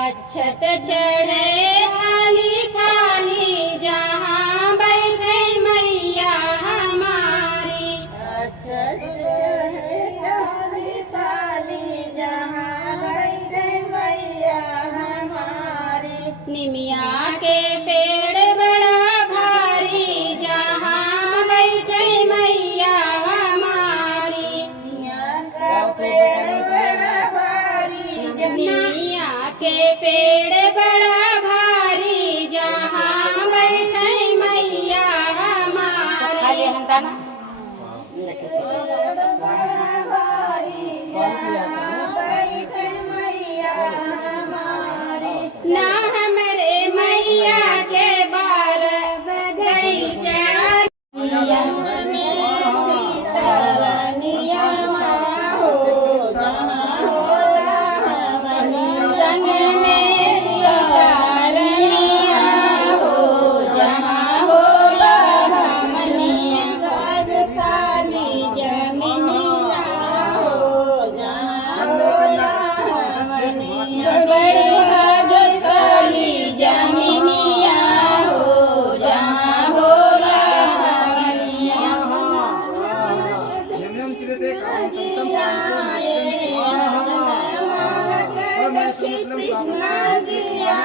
अक्षत चढ़े थाली थाली जहाँ बैठे मैया हमारी। अक्षत चढ़े थाली थाली जहाँ बैठे मैया हमारी। निमिया के पेड़ बड़ा भारी जहाँ बैठे मैया हमारी। निमिया का पेड़ बड़ा भारी निमिया के पेड़ बड़ा भारी जहाँ बैठे मैया हमारी। बड़ा भारी जहाँ बैठे मैया हमारी। ना हमरे मैया के बार गई चार सीतारानिया हो जहाँ होला संग में सीतारानिया हो जहाँ होला हमनिया। भाग्यशाली जमिनिया हो जहाँ होला हमनिया। बड़े भाग्यशाली जमिनिया हो जहाँ होला हमनिया। कृष्ण दिया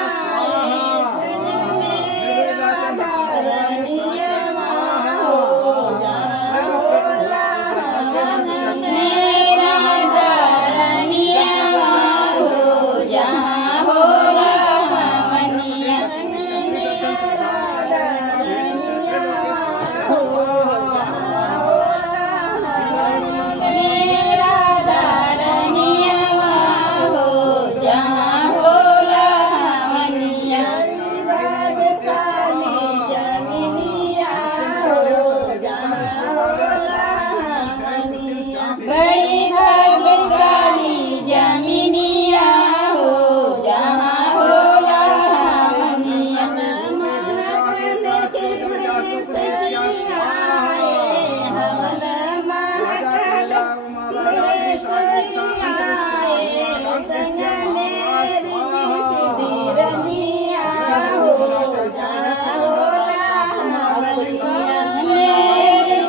मेरा दारनिया हो जहाँ होला हमनिया। मेरा दारनिया हो जहाँ होला हमनिया। भाग्यशाली जमिनिया हो जहाँ होला हमनिया। बड़ी भाग्यशाली जमिनिया हो जहाँ होला हमनिया। मेरी सिरनिया हो जहाँ होला हमनिया। मेरी